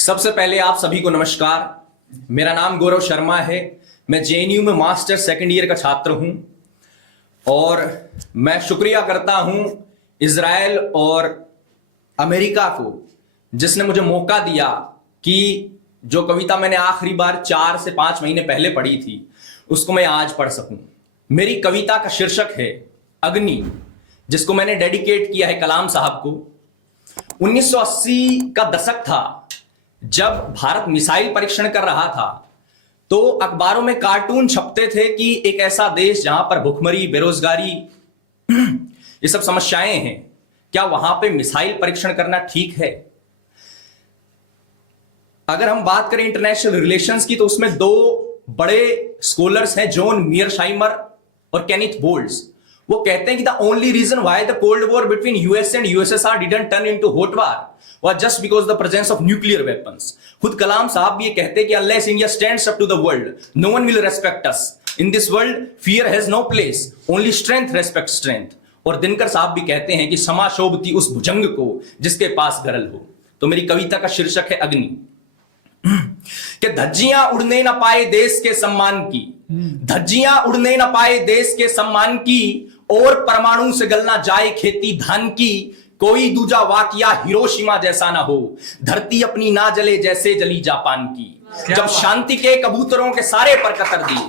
सबसे पहले आप सभी को नमस्कार। मेरा नाम गौरव शर्मा है। मैं जेएनयू में मास्टर सेकंड ईयर का छात्र हूं और मैं शुक्रिया करता हूं इजराइल और अमेरिका को, जिसने मुझे मौका दिया कि जो कविता मैंने आखिरी बार 4 से 5 महीने पहले पढ़ी थी उसको मैं आज पढ़ सकूं। मेरी कविता का शीर्षक है अग्नि, जिसको मैंने डेडिकेट किया है कलाम साहब को। 1980 का दशक था जब भारत मिसाइल परीक्षण कर रहा था, तो अखबारों में कार्टून छपते थे कि एक ऐसा देश जहां पर भुखमरी, बेरोजगारी, ये सब समस्याएं हैं, क्या वहां पे मिसाइल परीक्षण करना ठीक है? अगर हम बात करें इंटरनेशनल रिलेशंस की, तो उसमें 2 बड़े स्कॉलर्स हैं, जॉन मीयरशाइमर और केनिथ बोल्ट्स। वो कहते हैं कि the only reason why the cold war between US and USSR didn't turn into hot war was just because the presence of nuclear weapons. खुद कलाम साहब भी ये कहते हैं कि unless India stands up to the world, no one will respect us. In this world, fear has no place. Only strength respects strength. और दिनकर साहब भी कहते हैं कि समा शोभती उस भुजंग को जिसके पास गरल हो। तो मेरी कविता का शीर्षक है अग्नि। कि धज्जियां उड़ने न पाए देश के सम्मान की, धज्जियां उड़ने न पाए देश के सम्मान की, और परमाणु से गलना जाए खेती धान की, कोई दूजा वाकया हिरोशिमा जैसा ना हो, धरती अपनी ना जले जैसे जली जापान की। जब शांति के कबूतरों के सारे पर कतर दिए,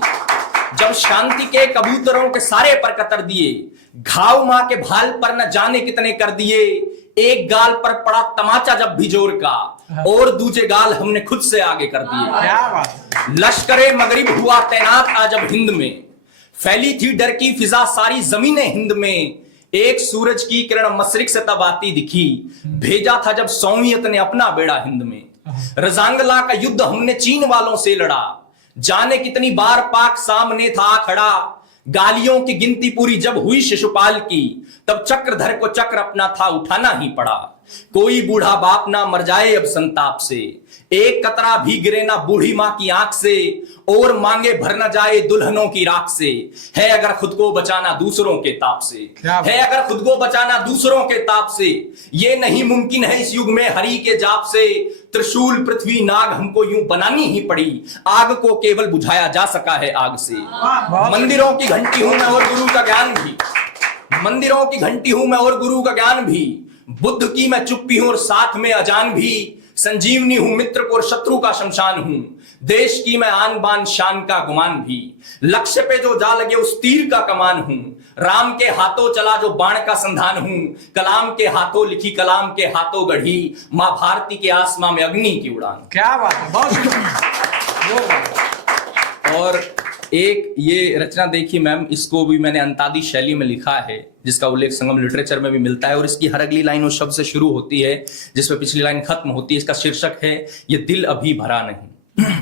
जब शांति के कबूतरों के सारे पर कतर दिए, घाव मां के भाल पर न जाने कितने कर दिए, एक गाल पर पड़ा तमाचा जब भिजोर का, और दूजे गाल हमने खुद से आगे कर दिए। लश्करे मगरिब हुआ तैनात आज अब हिंद में, फैली थी डर की फिजा सारी जमीने हिंद में, एक सूरज की किरण मशरिक से तब आती दिखी, भेजा था जब सोवियत ने अपना बेड़ा हिंद में। रजांगला का युद्ध हमने चीन वालों से लड़ा, जाने कितनी बार पाक सामने था खड़ा, गालियों की गिनती पूरी जब हुई शिशुपाल की, तब चक्रधर को चक्र अपना था उठाना ही पड़ा। कोई बूढ़ा बाप ना मर जाए अब संताप से, एक कतरा भी गिरे ना बूढ़ी मां की आंख से, और मांगे भर न जाए दुल्हनों की राख से, है अगर खुद को बचाना दूसरों के ताप से, है अगर खुद को बचाना दूसरों के ताप से, ये नहीं मुमकिन है इस युग में हरि के जाप से, त्रिशूल पृथ्वी नाग हमको यूं बनानी ही पड़ी, आग को केवल बुझाया जा सका है आग से। मंदिरों की घंटी हूं मैं और गुरु का ज्ञान भी, मंदिरों की घंटी हूं मैं और गुरु का ज्ञान भी, बुद्ध की मैं चुप्पी हूं और साथ में अजान भी, संजीवनी हूं मित्र को और शत्रु का शमशान हूं, देश की मैं आन बान शान का गुमान भी, लक्ष्य पे जो जा लगे उस तीर का कमान हूं, राम के हाथों चला जो बाण का संधान हूं, कलाम के हाथों लिखी कलाम के हाथों गढ़ी, मां भारती के आसमां में अग्नि की उड़ान। क्या बात है, बहुत और एक ये रचना देखिए मैम, इसको भी मैंने अंतादी शैली में लिखा है, जिसका उल्लेख संगम लिटरेचर में भी मिलता है, और इसकी हर अगली लाइन उस शब्द से शुरू होती है जिसमें पिछली लाइन खत्म होती है। इसका शीर्षक है ये दिल अभी भरा नहीं।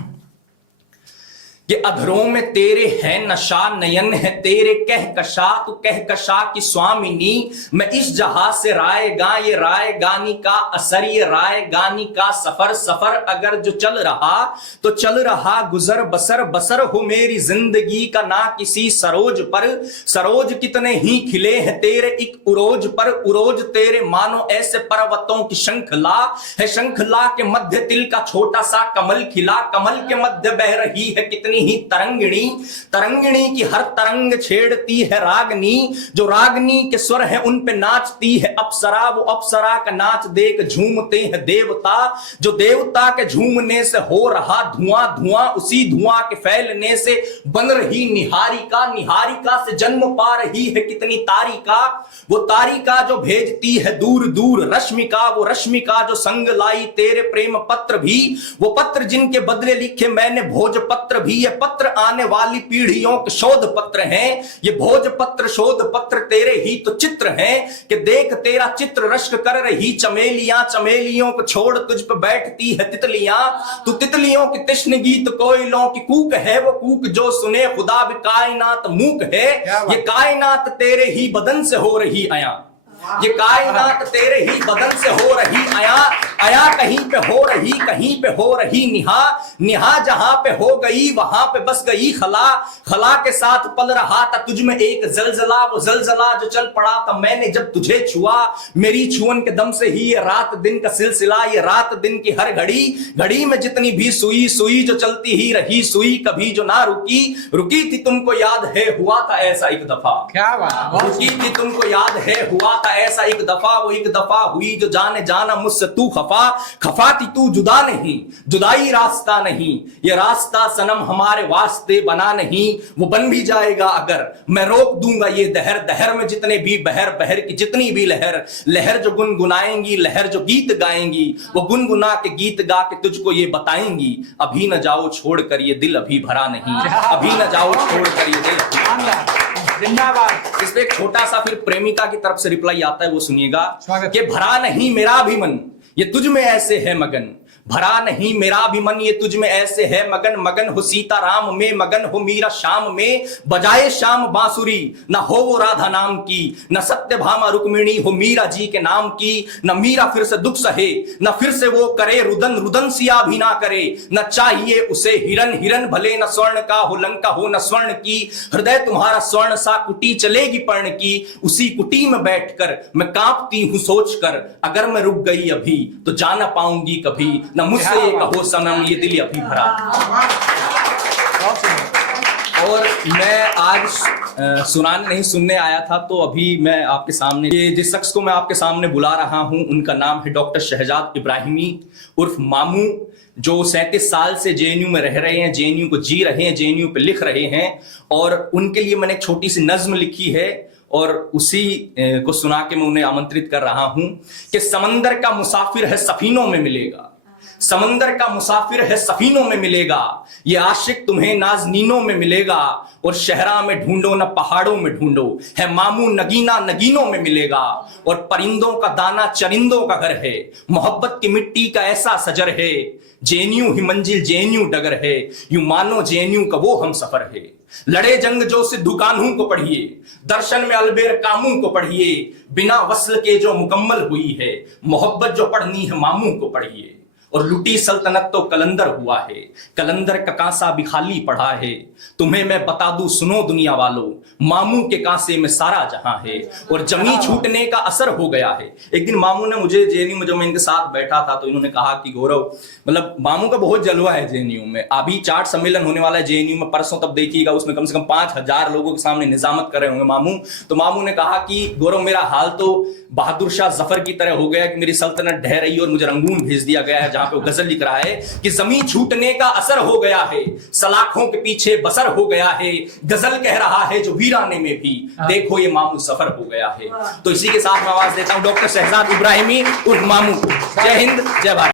कि अधरों में तेरे है नशा, नयन है तेरे कहकशा, तू कहकशा की स्वामिनी, मैं इस जहाज से राय गा, ये राय गानी का असर, ये राय गानी का सफर, सफर अगर जो चल रहा तो चल रहा, गुजर बसर बसर हो मेरी जिंदगी का ना किसी सरोज पर, सरोज कितने ही खिले हैं तेरे एक उरोज पर, उरोज तेरे मानो ऐसे पर्वतों की शंखला है, शंखला के मध्य तिल का छोटा सा कमल खिला, कमल के मध्य बह रही है कितनी ही तरंगिणी, तरंगिणी की हर तरंग छेड़ती है रागनी, जो रागनी के स्वर है उन पे नाचती है अप्सरा, वो अप्सरा का नाच देख झूमते हैं देवता, जो देवता के झूमने से हो रहा धुआं धुआं, उसी धुआं के फैलने से बन रही निहारिका, निहारिका से जन्म पा रही है कितनी तारिका, वो तारिका जो भेजती है दूर दूर रश्मिका, वो रश्मिका जो संग लाई तेरे प्रेम पत्र भी, वो पत्र जिनके बदले लिखे मैंने भोजपत्र भी, ये पत्र आने वाली पीढ़ियों के शोध पत्र हैं, ये भोजपत्र शोध पत्र तेरे ही तो चित्र हैं, कि देख तेरा चित्र रश्क कर रही चमेलियां, चमेलियों को छोड़ तुझ पे बैठती है तितलियां, तू तितलियों की तिश्न गीत कोयलों की कूक है, वो कूक जो सुने खुदा भी कायनात मूक है, ये कायनात तेरे ही बदन से हो रही आया, ये कायनात तेरे ही बदन से हो रही आया, आया कहीं पे हो रही, कहीं पे हो रही निहा, निहा जहां पे हो गई वहां पे बस गई खला, खला के साथ पल रहा था तुझ में एक जलजला, वो जलजला जो चल पड़ा था मैंने जब तुझे छुआ, मेरी छुअन के दम से ही ये रात दिन का सिलसिला, ये रात दिन की हर घड़ी, घड़ी में जितनी भी सुई, सुई जो चलती ही रही, सुई कभी जो ना रुकी, रुकी थी तुमको याद है हुआ था ऐसा एक दफा, क्या बात, रुकी थी तुमको याद है हुआ था ऐसा एक दफा, वो एक दफा हुई जो जाने जाना मुझसे तू खफा, खफा थी तू जुदा नहीं, जुदाई रास्ता नहीं, ये रास्ता सनम हमारे वास्ते बना नहीं, वो बन भी जाएगा अगर मैं रोक दूंगा ये दहर, दहर में जितने भी बहर, बहर की जितनी भी लहर, लहर जो गुनगुनाएंगी, लहर जो गीत गाएंगी, वो गुनगुना के गीत गा के तुझको ये बताएंगी, अभी न जाओ छोड़कर ये दिल अभी भरा नहीं, अभी न जाओ छोड़कर ये दिल जिंदाबाद। इस पे एक छोटा सा फिर प्रेमिका की तरफ से रिप्लाई आता है, वो सुनिएगा स्वागत। कि भरा नहीं मेरा भी मन ये तुझ में ऐसे है मगन, भरा नहीं मेरा भी मन ये तुझ में ऐसे है मगन, मगन हो सीताराम में, मगन हो मीरा शाम में, बजाए शाम बांसुरी न हो वो राधा नाम की, न सत्यभामा रुक्मिणी हो मीरा जी के नाम की, न मीरा फिर से दुख सहे, न फिर से वो करे रुदन, रुदन सिया भी ना करे, न चाहिए उसे हिरन, हिरन भले न स्वर्ण का हो, लंका हो न स्वर्ण की, हृदय तुम्हारा स्वर्ण सा कुटी चलेगी पर्ण की, उसी कुटी में बैठकर मैं कांपती हूं सोचकर, अगर मैं रुक गई अभी तो जा ना पाऊंगी कभी, न मुझसे ये कहो सनम ये दिल अभी भरा। और मैं आज सुनाने नहीं सुनने आया था, तो अभी मैं आपके सामने ये जिस शख्स को मैं आपके सामने बुला रहा हूं उनका नाम है डॉक्टर शहजाद इब्राहिमी उर्फ मामू, जो 37 साल से जेएनयू में रह रहे हैं, जेएनयू को जी रहे हैं, जेएनयू पे लिख रहे हैं, और उनके लिए मैंने एक छोटी सी नज्म लिखी है और उसी को सुना के मैं उन्हें आमंत्रित कर रहा हूं कि समंदर का मुसाफिर है सफीनों में मिलेगा, समंदर का मुसाफिर है सफीनों में मिलेगा, ये आशिक तुम्हें नाज़नीनों में मिलेगा, और शहरा में ढूंढो न पहाड़ों में ढूंढो, है मामू नगीना नगीनों में मिलेगा, और परिंदों का दाना चरिंदों का घर है, मोहब्बत की मिट्टी का ऐसा सजर है, जेएनयू ही मंजिल जेएनयू डगर है, यूं मानो जेएनयू का वो हम सफर है, लड़े जंग जो सिद्धू कान्हू को पढ़िए, दर्शन में अलबेर कामू को पढ़िए, बिना वस्ल के जो मुकम्मल हुई है, मोहब्बत जो पढ़नी है मामू को पढ़िए, और लुटी सल्तनत तो कलंदर हुआ है, कलंदर का कांसा भी खाली पड़ा है, तुम्हें मैं बता दूं सुनो दुनिया वालों, मामू के कांसे में सारा जहां है, और जमी छूटने का असर हो गया है। एक दिन मामू ने मुझे जेएनयू में, जब मैं इनके साथ बैठा था तो इन्होंने कहा कि गौरव, मतलब मामू का बहुत जलवा है जेएनयू में, अभी चार्ट सम्मेलन होने वाला है जेएनयू में परसों, तब देखिएगा, उसमें कम से कम 5000 लोगों के सामने निजामत कर रहे होंगे मामू। तो मामू ने कहा कि गौरव मेरा हाल तो बहादुर शाह जफर की तरह हो गया कि मेरी सल्तनत ढह रही और मुझे रंगून भेज दिया गया है, जहां पे वो गजल लिख रहा है कि जमीन छूटने का असर हो गया है, सलाखों के पीछे बसर हो गया है, गजल कह रहा है जो वीराने में भी, देखो ये मामू सफर हो गया है। तो इसी के साथ मैं आवाज देता हूं डॉक्टर शहजाद इब्राहिमी उर्फ मामू। जय हिंद, जय भारत।